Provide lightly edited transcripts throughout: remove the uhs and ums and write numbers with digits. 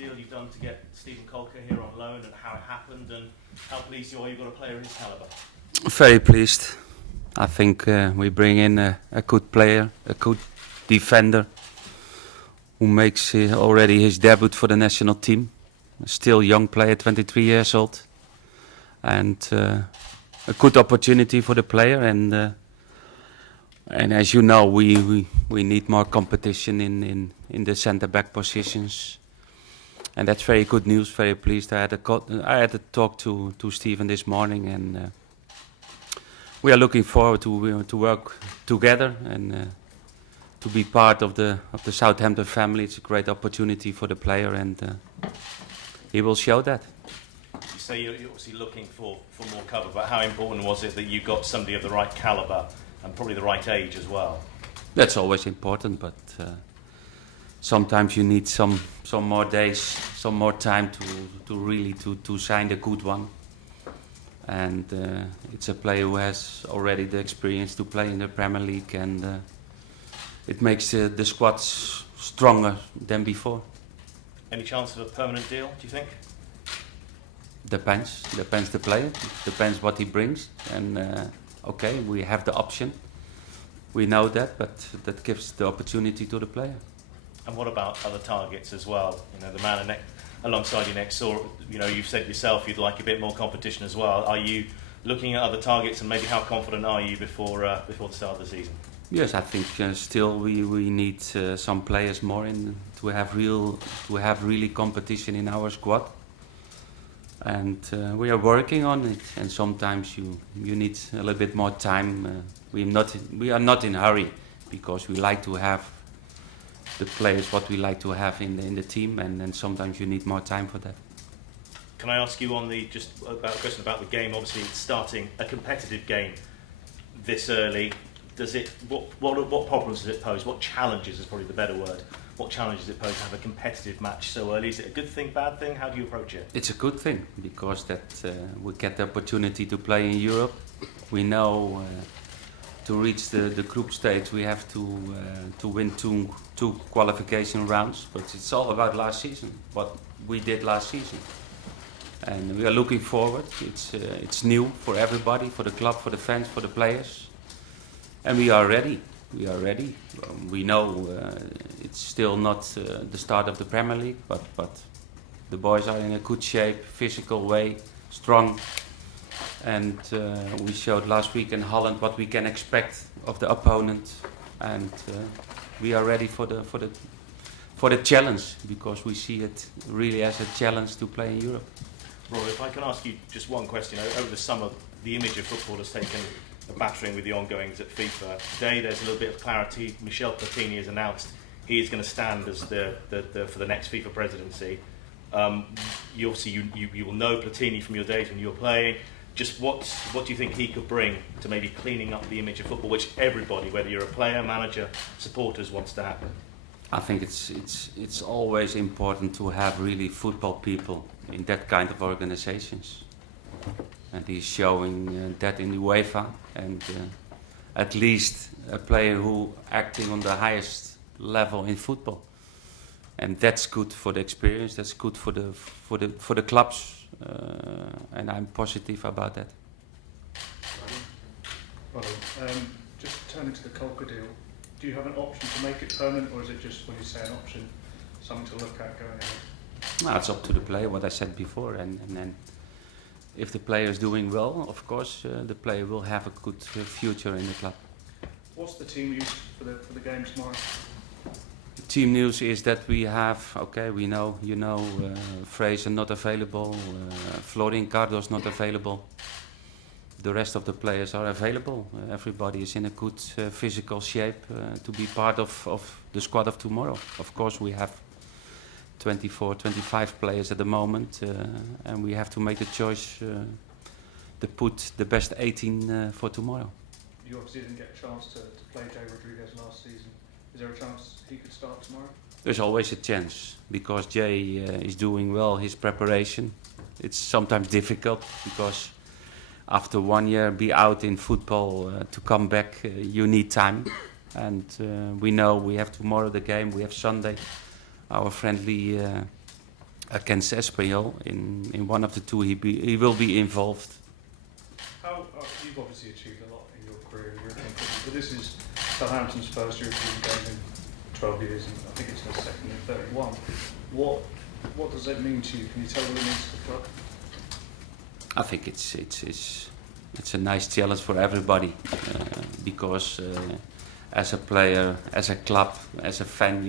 deal you've done to get Stephen Caulker here on loan and how it happened and how pleased you are you've got a player of his calibre? Very pleased. I think we bring in a good player, a good defender who makes already his debut for the national team. A still young player, 23 years old. And a good opportunity for the player. And as you know, we need more competition in the centre-back positions. And that's very good news, very pleased. I had a talk to Stephen this morning, and we are looking forward to work together and to be part of the Southampton family. It's a great opportunity for the player, and he will show that. You say you're obviously looking for more cover, but how important was it that you got somebody of the right calibre and probably the right age as well? That's always important, but sometimes you need some more days, some more time to really sign the good one. And it's a player who has already the experience to play in the Premier League, and it makes the squad stronger than before. Any chance of a permanent deal, do you think? Depends the player, depends what he brings. And okay, we have the option. We know that, but that gives the opportunity to the player. And what about other targets as well? You know, the man alongside you next door, you know, you've said yourself you'd like a bit more competition as well. Are you looking at other targets, and maybe how confident are you before the start of the season? Yes, I think still we need some players more to have really competition in our squad. And we are working on it, and sometimes you need a little bit more time. We are not in a hurry, because we like to have the players what we like to have in the team, and then sometimes you need more time for that. Can I ask you just about a question about the game? Obviously, it's starting a competitive game this early. What problems does it pose? What challenges is probably the better word? What challenges does it pose to have a competitive match so early? Is it a good thing, bad thing? How do you approach it? It's a good thing, because that we get the opportunity to play in Europe. We know to reach the group stage we have to win two qualification rounds, but it's all about last season, what we did last season. And we are looking forward. It's new for everybody, for the club, for the fans, for the players. And we are ready. We know it's still not the start of the Premier League, but the boys are in a good shape, physical way, strong. And we showed last week in Holland what we can expect of the opponent, and we are ready for the challenge, because we see it really as a challenge to play in Europe. Roy, if I can ask you just one question. Over the summer, the image of football has taken a battering with the ongoings at FIFA. Today, there's a little bit of clarity. Michel Platini has announced he is going to stand as for the next FIFA presidency. You will know Platini from your days when you were playing. Just what do you think he could bring to maybe cleaning up the image of football, which everybody, whether you're a player, manager, supporters, wants to happen? I think it's always important to have really football people in that kind of organizations. And he's showing that in UEFA, and at least a player who acting on the highest level in football. And that's good for the experience. That's good for the clubs, and I'm positive about that. Ronald, just turning to the Caulker deal, do you have an option to make it permanent, or is it just when you say an option, something to look at going ahead? No, it's up to the player. What I said before, and then if the player is doing well, of course, the player will have a good future in the club. What's the team use for the game tomorrow? The team news is that we have, we know, Fraser not available, Florin Cardo's not available. The rest of the players are available. Everybody is in a good physical shape to be part of the squad of tomorrow. Of course, we have 24, 25 players at the moment, and we have to make the choice to put the best 18 for tomorrow. You obviously didn't get a chance to play Jay Rodriguez last season. Is there a chance he could start tomorrow? There's always a chance, because Jay is doing well his preparation. It's sometimes difficult, because after 1 year be out in football, to come back you need time. And we know we have tomorrow the game, we have Sunday our friendly against Espanyol. In one of the two, he will be involved. You've obviously achieved a lot in your career in European football, but this is Southampton's first European game in 12 years, and I think it's their second in 31. What does that mean to you? Can you tell what it means to the club? I think it's a nice challenge for everybody because as a player, as a club, as a fan,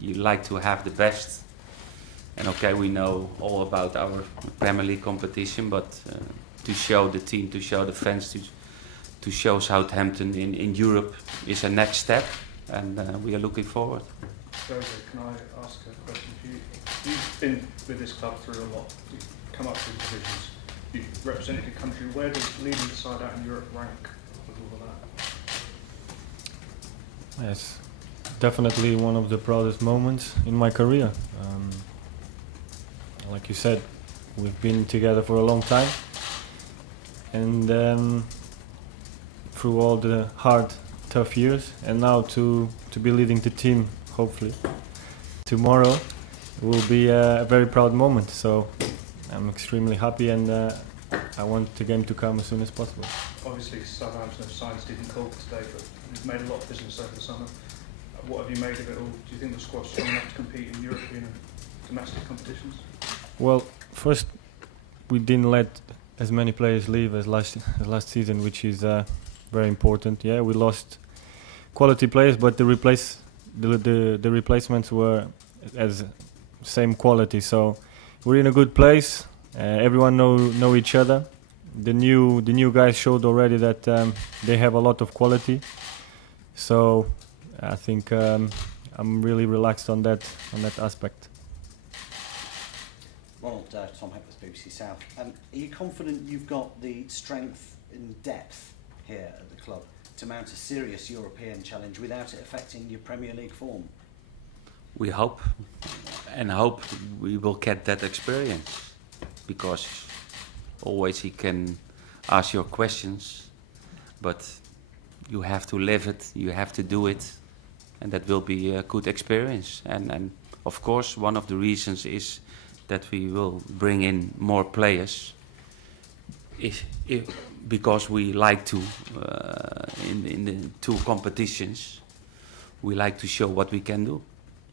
you like to have the best. And okay, we know all about our Premier League competition, but to show the team, to show the fans, to show Southampton in Europe is a next step, and we are looking forward. José, can I ask a question for you? You've been with this club through a lot. You've come up through divisions. You've represented your country. Where does leading the side out in Europe rank with all of that? Yes, definitely one of the proudest moments in my career. Like you said, we've been together for a long time, and through all the hard, tough years, and now to be leading the team, hopefully tomorrow, will be a very proud moment. So I'm extremely happy, and I want the game to come as soon as possible. Obviously, Southampton have signed Koeman today, but you've made a lot of business over the summer. What have you made of it all? Do you think the squad's strong enough to compete in European and domestic competitions? Well, first, we didn't let as many players leave as last season, which is very important. Yeah, we lost quality players, but the replacements were as same quality. So we're in a good place. Everyone know each other. The new guys showed already that they have a lot of quality. So I think I'm really relaxed on that aspect. Ronald, Tom Hepworth, BBC South. Are you confident you've got the strength and depth here at the club to mount a serious European challenge without it affecting your Premier League form? We hope we will get that experience, because always he can ask your questions, but you have to live it, you have to do it, and that will be a good experience. And of course, one of the reasons is that we will bring in more players, because we like to, in the two competitions, we like to show what we can do.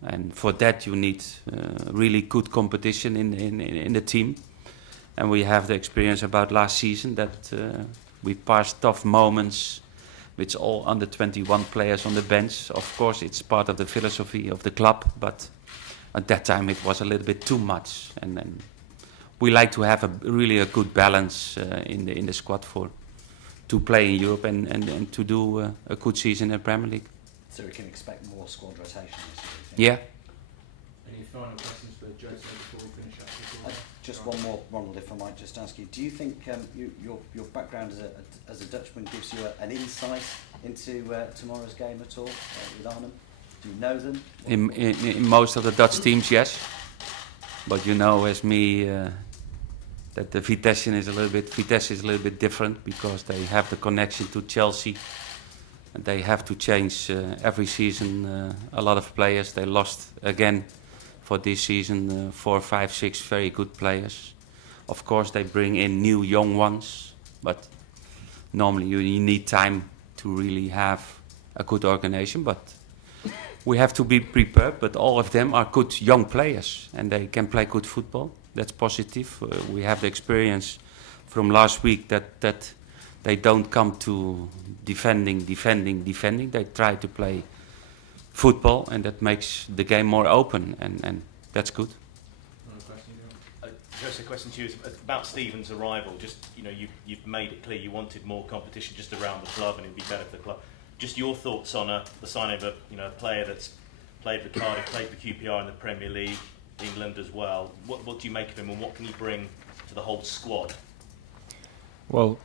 And for that you need really good competition in the team. And we have the experience about last season that we passed tough moments with all under 21 players on the bench. Of course, it's part of the philosophy of the club, but at that time it was a little bit too much. And we like to have really a good balance in the squad to play in Europe and to do a good season in Premier League. So we can expect more squad rotation this year? Yeah. Any final questions for José before we finish up? Just one more, Ronald, if I might just ask you. Do you think your background as a Dutchman gives you an insight into tomorrow's game at all with Arnhem? Do you know them? In most of the Dutch teams, yes. But you know, as me, that the Vitesse is a little bit different, because they have the connection to Chelsea. And they have to change every season a lot of players. They lost again for this season 4, 5, 6 very good players. Of course, they bring in new young ones, but normally you need time to really have a good organization. But we have to be prepared. But all of them are good young players, and they can play good football. That's positive. We have the experience from last week that they don't come to defending. They try to play football, and that makes the game more open, and that's good. Just a question to you is about Stephen's arrival. Just, you've made it clear you wanted more competition just around the club, and it'd be better for the club. Just your thoughts on the signing of a player that's played for Cardiff, played for QPR in the Premier League, England as well. What do you make of him, and what can he bring to the whole squad? Well,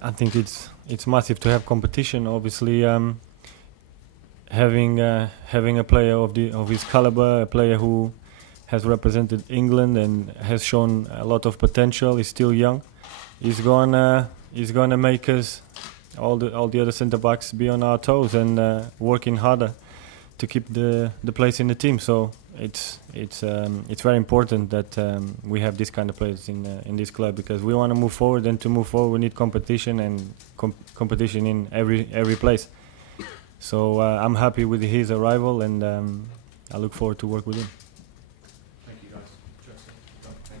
I think it's massive to have competition. Obviously, having a player of his caliber, a player who has represented England and has shown a lot of potential, is still young. He's gonna make us all the other centre backs be on our toes and working harder to keep the place in the team. So it's very important that we have this kind of players in this club, because we want to move forward, and to move forward we need competition, and competition in every place. So I'm happy with his arrival, and I look forward to work with him.